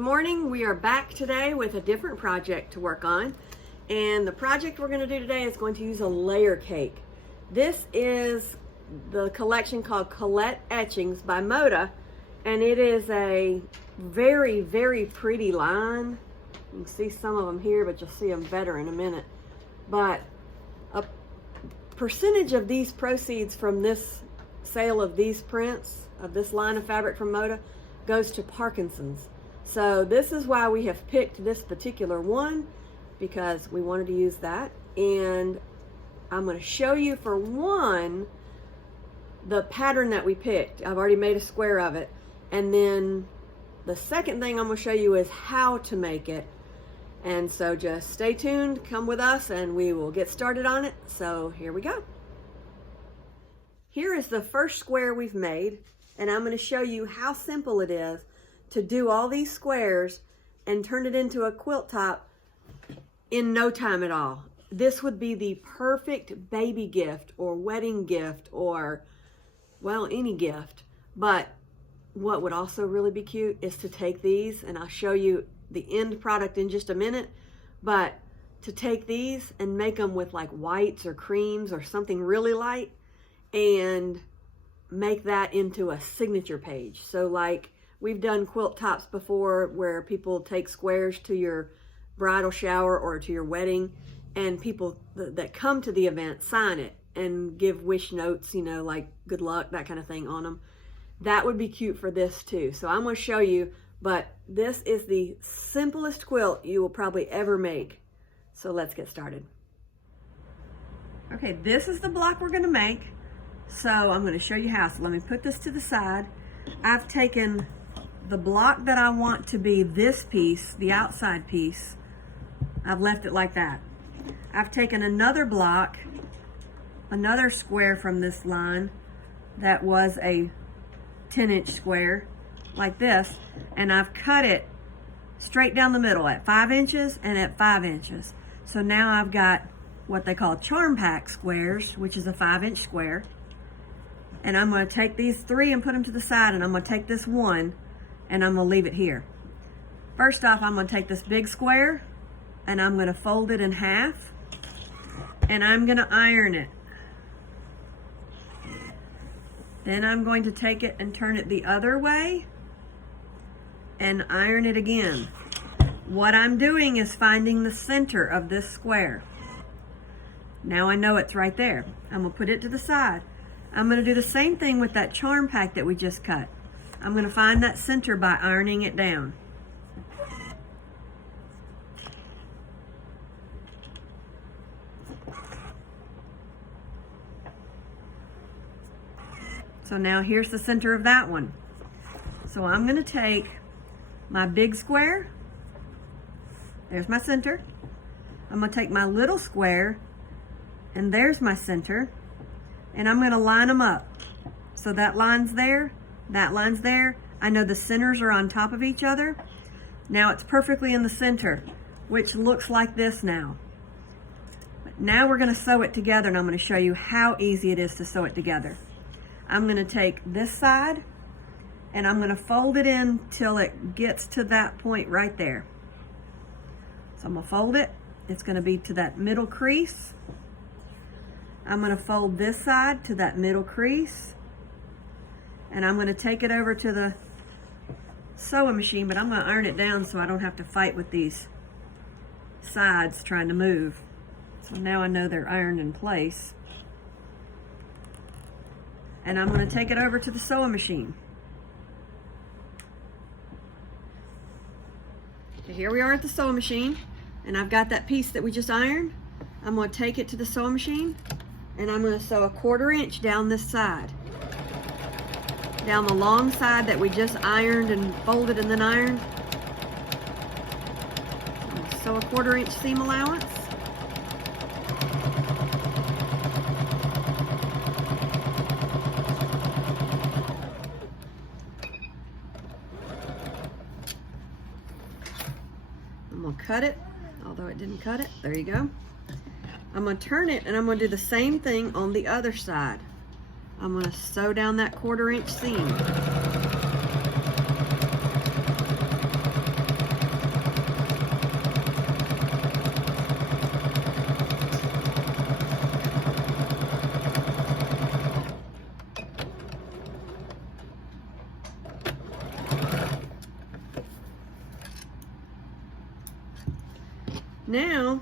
Good morning. We are back today with a different project to work on. And the project we're going to do today is going to use a layer cake. This is the collection called Quilt Etchings by Moda. And it is a very, very pretty line. You can see some of them here, but you'll see them better in a minute. But a percentage of these proceeds from this sale of these prints, of this line of fabric from Moda, goes to Parkinson's. So this is why we have picked this particular one, because we wanted to use that. And I'm going to show you, for one, the pattern that we picked. I've already made a square of it. And then the second thing I'm going to show you is how to make it. And so just stay tuned, come with us, and we will get started on it. So here we go. Here is the first square we've made, and I'm going to show you how simple it is to do all these squares and turn it into a quilt top in no time at all. This would be the perfect baby gift or wedding gift or, well, any gift. But what would also really be cute is to take these, and I'll show you the end product in just a minute, but to take these and make them with like whites or creams or something really light and make that into a signature page. So like we've done quilt tops before where people take squares to your bridal shower or to your wedding, and people that come to the event sign it and give wish notes, you know, like good luck, that kind of thing on them. That would be cute for this too. So I'm going to show you, but this is the simplest quilt you will probably ever make. So let's get started. Okay, this is the block we're going to make. So I'm going to show you how. So let me put this to the side. I've taken the block that I want to be this piece, the outside piece. I've left it like that. I've taken another block, another square from this line that was a 10-inch square like this, and I've cut it straight down the middle at 5 inches and at 5 inches. So now I've got what they call charm pack squares, which is a 5-inch square. And I'm going to take these three and put them to the side, and I'm going to take this one and I'm going to leave it here. First off, I'm going to take this big square and I'm going to fold it in half, and I'm going to iron it. Then I'm going to take it and turn it the other way and iron it again. What I'm doing is finding the center of this square. Now I know it's right there. I'm going to put it to the side. I'm going to do the same thing with that charm pack that we just cut. I'm going to find that center by ironing it down. So now here's the center of that one. So I'm going to take my big square. There's my center. I'm going to take my little square, and there's my center. And I'm going to line them up. So that line's there, that line's there. I know the centers are on top of each other. Now it's perfectly in the center, which looks like this now. But now we're going to sew it together, and I'm going to show you how easy it is to sew it together. I'm going to take this side and I'm going to fold it in till it gets to that point right there. So I'm going to fold it. It's going to be to that middle crease. I'm going to fold this side to that middle crease, and I'm going to take it over to the sewing machine, but I'm going to iron it down so I don't have to fight with these sides trying to move. So now I know they're ironed in place. And I'm going to take it over to the sewing machine. So here we are at the sewing machine, and I've got that piece that we just ironed. I'm going to take it to the sewing machine, and I'm going to sew a 1/4 inch down this side. Down the long side that we just ironed and folded and then ironed. I'm going to sew a 1/4 inch seam allowance. I'm going to cut it, although it didn't cut it. There you go. I'm going to turn it, and I'm going to do the same thing on the other side. I'm going to sew down that 1/4 inch seam. Now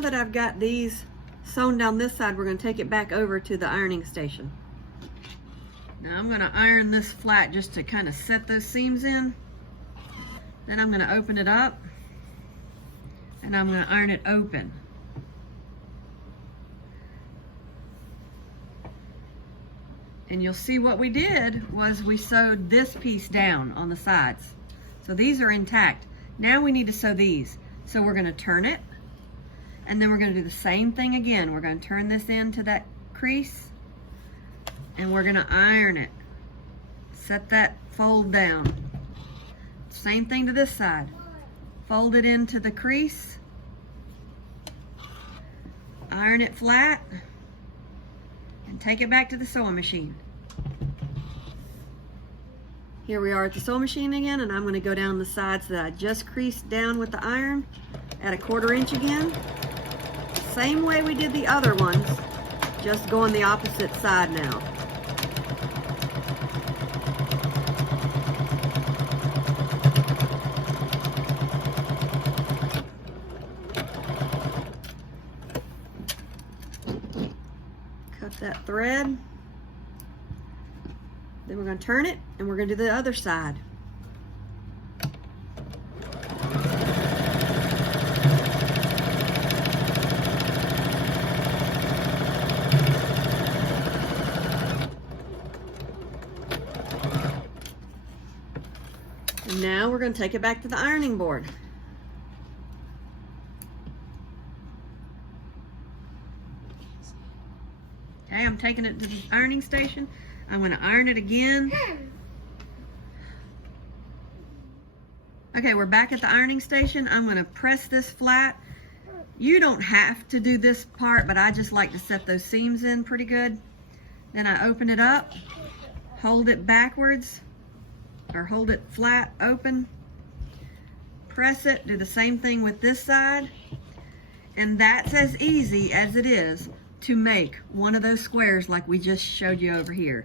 that I've got these sewn down this side, we're going to take it back over to the ironing station. Now I'm going to iron this flat just to kind of set those seams in. Then I'm going to open it up and I'm going to iron it open. And you'll see what we did was we sewed this piece down on the sides. So these are intact. Now we need to sew these. So we're going to turn it, and then we're going to do the same thing again. We're going to turn this into that crease, and we're going to iron it. Set that fold down. Same thing to this side. Fold it into the crease, iron it flat, and take it back to the sewing machine. Here we are at the sewing machine again, and I'm going to go down the sides that I just creased down with the iron at 1/4 inch again. Same way we did the other ones, just going the opposite side now. Cut that thread. Then we're going to turn it, and we're going to do the other side. And now we're going to take it back to the ironing board. Okay, I'm taking it to the ironing station. I'm going to iron it again. Okay, we're back at the ironing station. I'm going to press this flat. You don't have to do this part, but I just like to set those seams in pretty good. Then I open it up, hold it backwards, or hold it flat open, press it, do the same thing with this side, and that's as easy as it is to make one of those squares like we just showed you over here.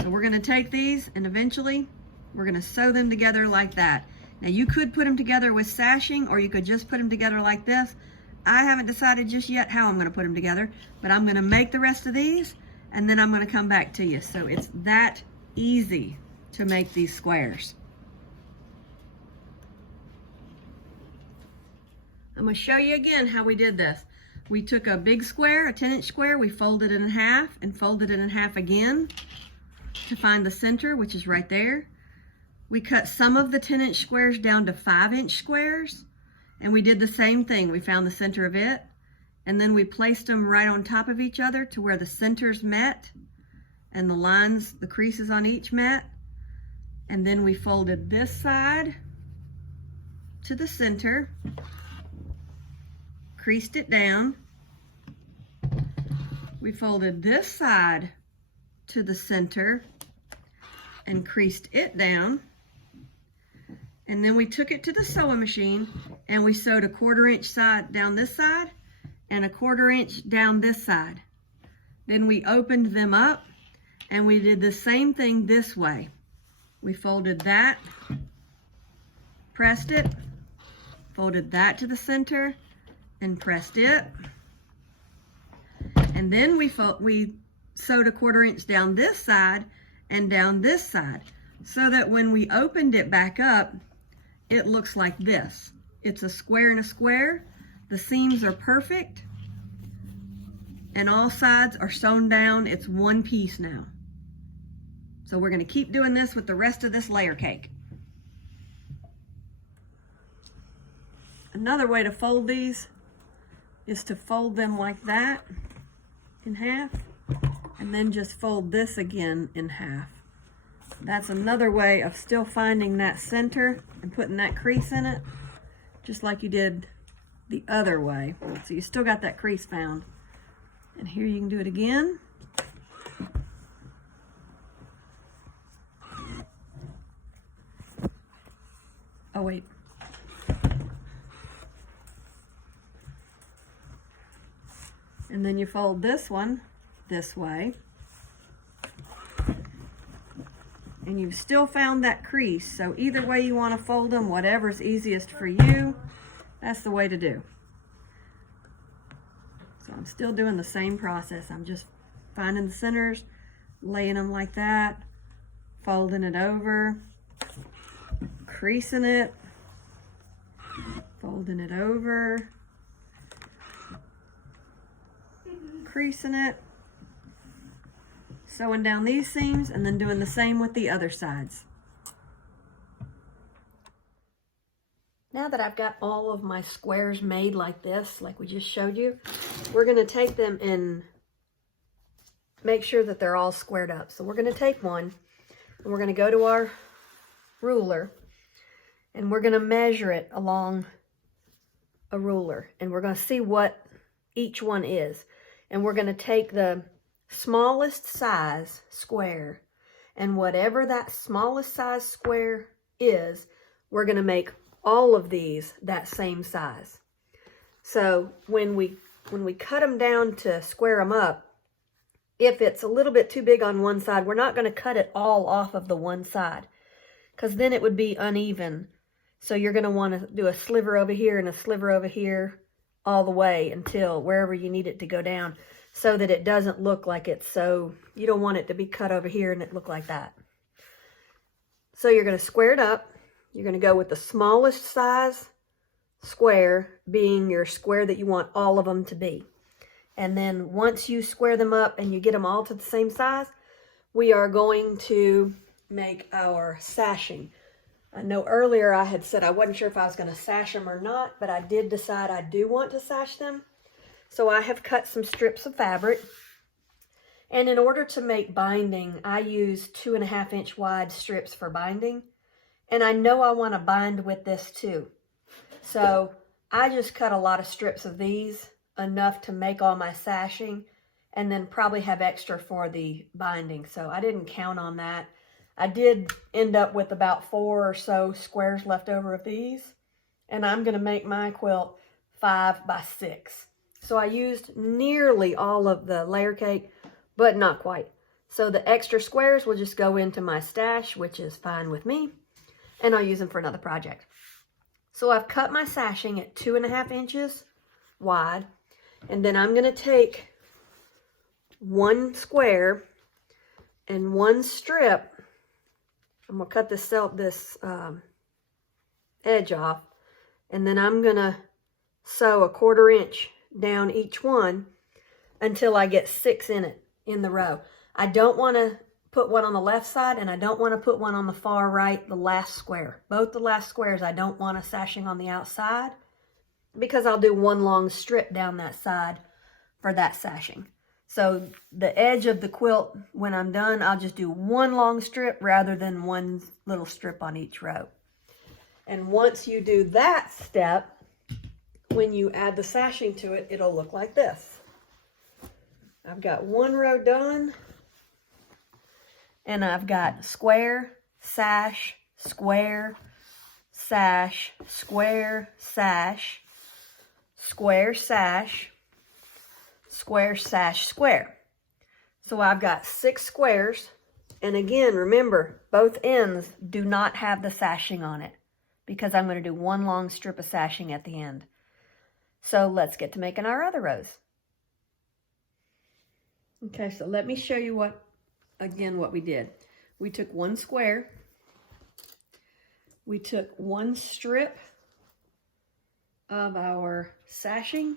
So we're going to take these, and eventually we're going to sew them together like that. Now you could put them together with sashing, or you could just put them together like this. I haven't decided just yet how I'm going to put them together, but I'm going to make the rest of these, and then I'm going to come back to you. So it's that easy to make these squares. I'm going to show you again how we did this. We took a big square, a 10-inch square, we folded it in half and folded it in half again to find the center, which is right there. We cut some of the 10-inch squares down to 5-inch squares, and we did the same thing. We found the center of it, and then we placed them right on top of each other to where the centers met and the lines, the creases on each met. And then we folded this side to the center, creased it down. We folded this side to the center and creased it down. And then we took it to the sewing machine and we sewed a 1/4 inch side down this side and a 1/4 inch down this side. Then we opened them up and we did the same thing this way. We folded that, pressed it, folded that to the center and pressed it. And then we sewed a 1/4 inch down this side and down this side, so that when we opened it back up, it looks like this. It's a square and a square. The seams are perfect and all sides are sewn down. It's one piece now. So we're going to keep doing this with the rest of this layer cake. Another way to fold these is to fold them like that in half, and then just fold this again in half. That's another way of still finding that center and putting that crease in it, just like you did the other way. So you still got that crease found. And here you can do it again. Oh wait. And then you fold this one this way. And you've still found that crease. So either way you want to fold them, whatever's easiest for you. That's the way to do. So I'm still doing the same process. I'm just finding the centers, laying them like that, folding it over, creasing it, folding it over, creasing it, sewing down these seams, and then doing the same with the other sides. Now that I've got all of my squares made like this, like we just showed you, we're going to take them and make sure that they're all squared up. So we're going to take one and we're going to go to our ruler and we're going to measure it along a ruler, and we're going to see what each one is. And we're going to take the smallest size square, and whatever that smallest size square is, we're going to make all of these that same size. So when we cut them down to square them up, if it's a little bit too big on one side, we're not going to cut it all off of the one side, because then it would be uneven. So you're going to want to do a sliver over here and a sliver over here all the way until wherever you need it to go down, so that it doesn't look like it's so, you don't want it to be cut over here and it look like that. So you're going to square it up. You're going to go with the smallest size square being your square that you want all of them to be. And then once you square them up and you get them all to the same size, we are going to make our sashing. I know earlier I had said I wasn't sure if I was going to sash them or not, but I did decide I do want to sash them. So I have cut some strips of fabric. And in order to make binding, I use 2.5 inch wide strips for binding. And I know I want to bind with this too. So I just cut a lot of strips of these, enough to make all my sashing, and then probably have extra for the binding. So I didn't count on that. I did end up with about 4 or so squares left over of these, and I'm going to make my quilt 5 by 6. So I used nearly all of the layer cake, but not quite. So the extra squares will just go into my stash, which is fine with me, and I'll use them for another project. So I've cut my sashing at 2.5 inches wide, and then I'm going to take one square and one strip. I'm going to cut this edge off, and then I'm going to sew 1/4 inch down each one until I get 6 in it in the row. I don't want to put one on the left side, and I don't want to put one on the far right, the last square. Both the last squares I don't want a sashing on the outside, because I'll do one long strip down that side for that sashing. So the edge of the quilt, when I'm done, I'll just do one long strip rather than one little strip on each row. And once you do that step, when you add the sashing to it, it'll look like this. I've got one row done, and I've got square, sash, square, sash, square, sash, square, sash, square, sash, square. So I've got 6 squares, and again, remember, both ends do not have the sashing on it, because I'm going to do one long strip of sashing at the end. So let's get to making our other rows. Okay, so let me show you what we did. We took one square, we took one strip of our sashing.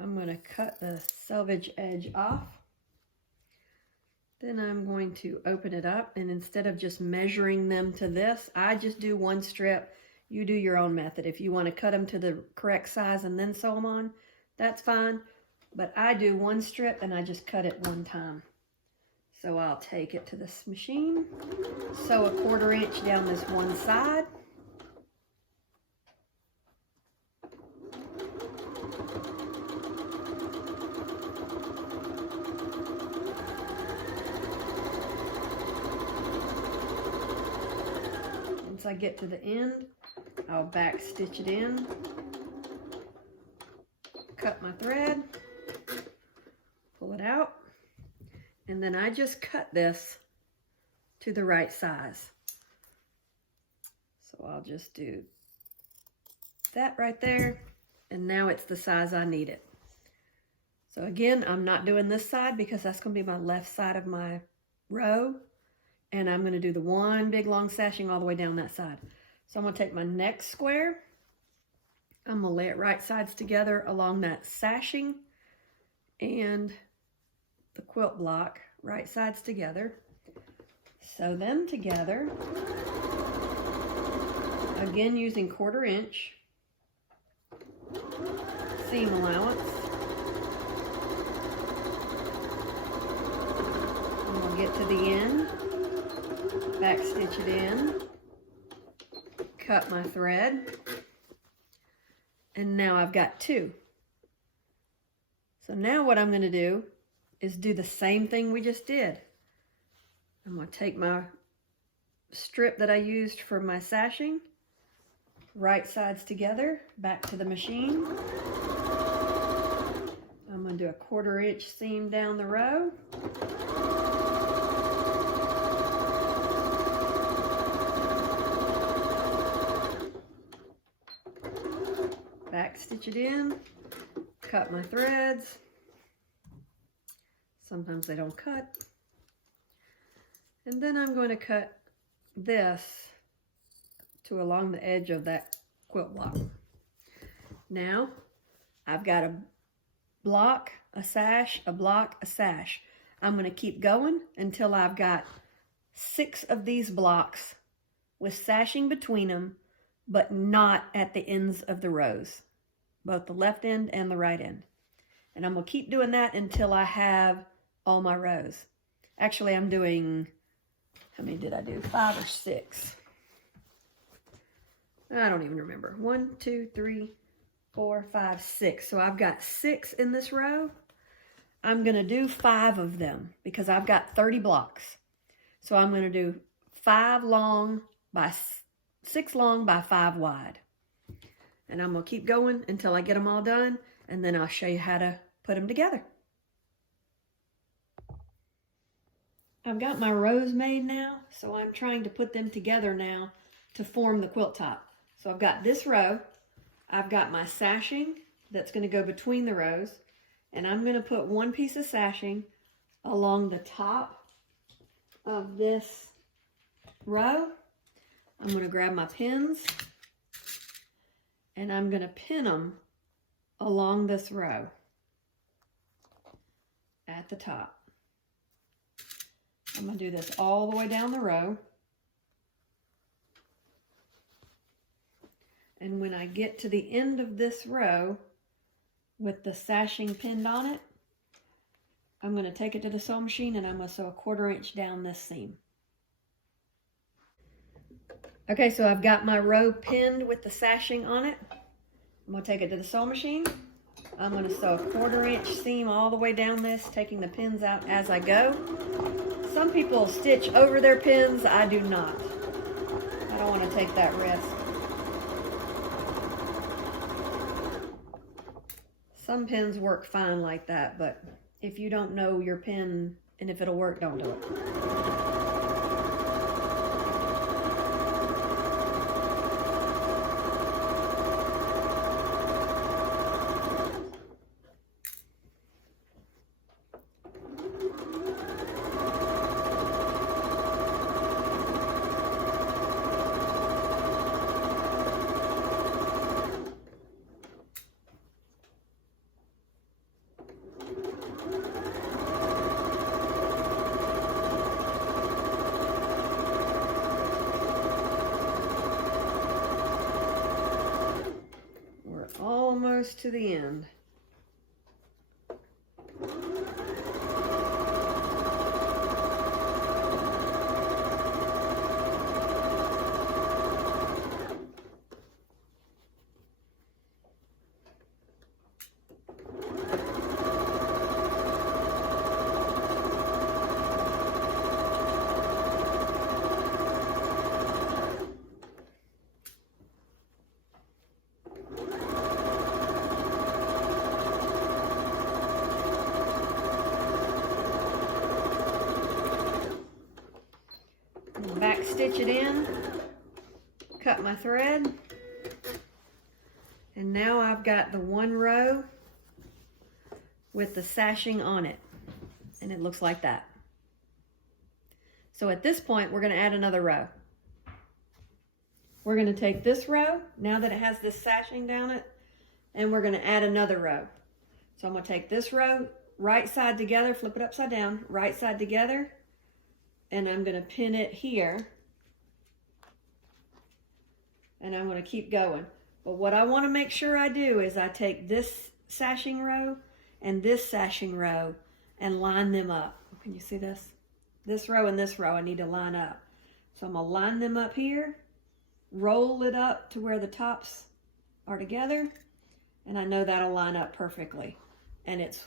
I'm going to cut the selvage edge off. Then I'm going to open it up, and instead of just measuring them to this, I just do one strip. You do your own method. If you want to cut them to the correct size and then sew them on, that's fine. But I do one strip and I just cut it one time. So I'll take it to this machine, sew 1/4 inch down this one side. Once I get to the end, I'll back stitch it in, cut my thread, pull it out, and then I just cut this to the right size. So I'll just do that right there, and now it's the size I need it. So again, I'm not doing this side because that's going to be my left side of my row, and I'm going to do the one big long sashing all the way down that side. So I'm going to take my next square, I'm going to lay it right sides together along that sashing and the quilt block, right sides together. Sew them together, again using 1/4 inch seam allowance. And we'll get to the end, back stitch it in, cut my thread, and now I've got 2. So now what I'm going to do is do the same thing we just did. I'm going to take my strip that I used for my sashing, right sides together, back to the machine. I'm going to do a 1/4 inch seam down the row. Back stitch it in, cut my threads. Sometimes they don't cut. And then I'm going to cut this to along the edge of that quilt block. Now I've got a block, a sash, a block, a sash. I'm going to keep going until I've got 6 of these blocks with sashing between them, but not at the ends of the rows, both the left end and the right end. And I'm going to keep doing that until I have all my rows. Actually, I'm doing, how many did I do? 5 or 6. I don't even remember. 1, 2, 3, 4, 5, 6. So I've got 6 in this row. I'm going to do 5 of them because I've got 30 blocks. So I'm going to do 5 long by 6 long by 5 wide. And I'm going to keep going until I get them all done, and then I'll show you how to put them together. I've got my rows made now, so I'm trying to put them together now to form the quilt top. So I've got this row, I've got my sashing that's going to go between the rows, and I'm going to put one piece of sashing along the top of this row. I'm going to grab my pins, and I'm going to pin them along this row at the top. I'm going to do this all the way down the row. And when I get to the end of this row with the sashing pinned on it, I'm going to take it to the sewing machine and I'm going to sew a 1/4 inch down this seam. Okay, so I've got my row pinned with the sashing on it. I'm going to take it to the sewing machine. I'm going to sew a 1/4 inch seam all the way down this, taking the pins out as I go. Some people stitch over their pins. I do not. I don't want to take that risk. Some pins work fine like that, but if you don't know your pin and if it'll work, don't do it. Almost to the end. Back stitch it in, cut my thread, And now I've got the one row with the sashing on it, and it looks like that. So at this point, we're going to add another row. We're going to take this row, now that it has this sashing down it, and we're going to add another row. So I'm going to take this row, right side together, flip it upside down, right side together, and I'm going to pin it here. And I'm going to keep going. But what I want to make sure I do is I take this sashing row and this sashing row and line them up. Can you see this? This row and this row I need to line up. So I'm going to line them up here, roll it up to where the tops are together, and I know that'll line up perfectly. And it's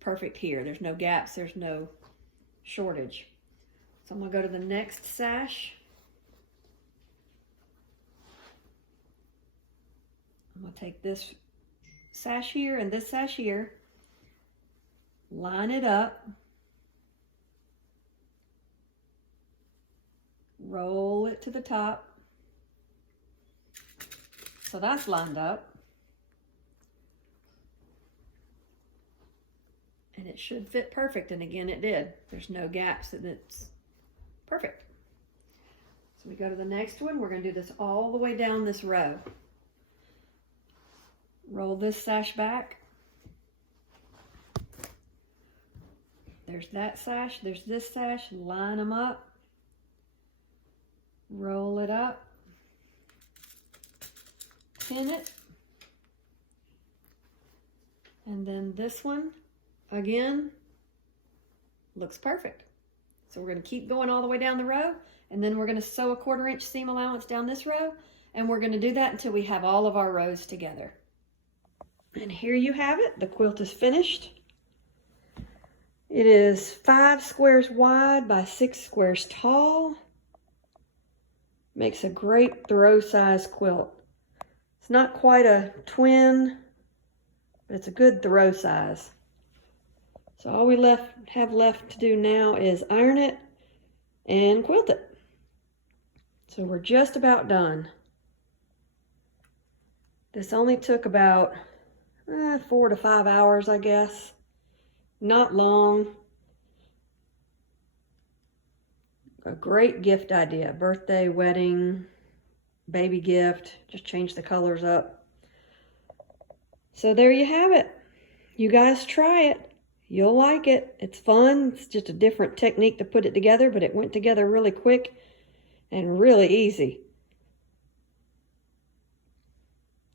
perfect here. There's no gaps, there's no shortage. So I'm going to go to the next sash. I'm going to take this sash here and this sash here, line it up, roll it to the top. So that's lined up. And it should fit perfect, and again it did. There's no gaps, and it's perfect. So we go to the next one. We're going to do this all the way down this row. Roll this sash back. There's that sash, there's this sash, line them up. Roll it up. Pin it. And then this one, again, looks perfect. So we're going to keep going all the way down the row, and then we're going to sew a 1/4 inch seam allowance down this row, and we're going to do that until we have all of our rows together. And here you have it. The quilt is finished. It is 5 squares wide by 6 squares tall. Makes a great throw size quilt. It's not quite a twin, but it's a good throw size. So all we have left to do now is iron it and quilt it. So we're just about done. This only took about 4 to 5 hours, I guess. Not long. A great gift idea. Birthday, wedding, baby gift. Just change the colors up. So there you have it. You guys try it. You'll like it. It's fun. It's just a different technique to put it together, but it went together really quick and really easy.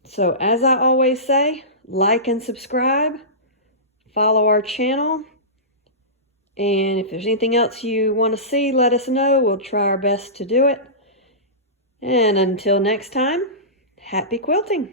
So as I always say, like and subscribe, follow our channel, and if there's anything else you want to see, let us know. We'll try our best to do it. And until next time, happy quilting!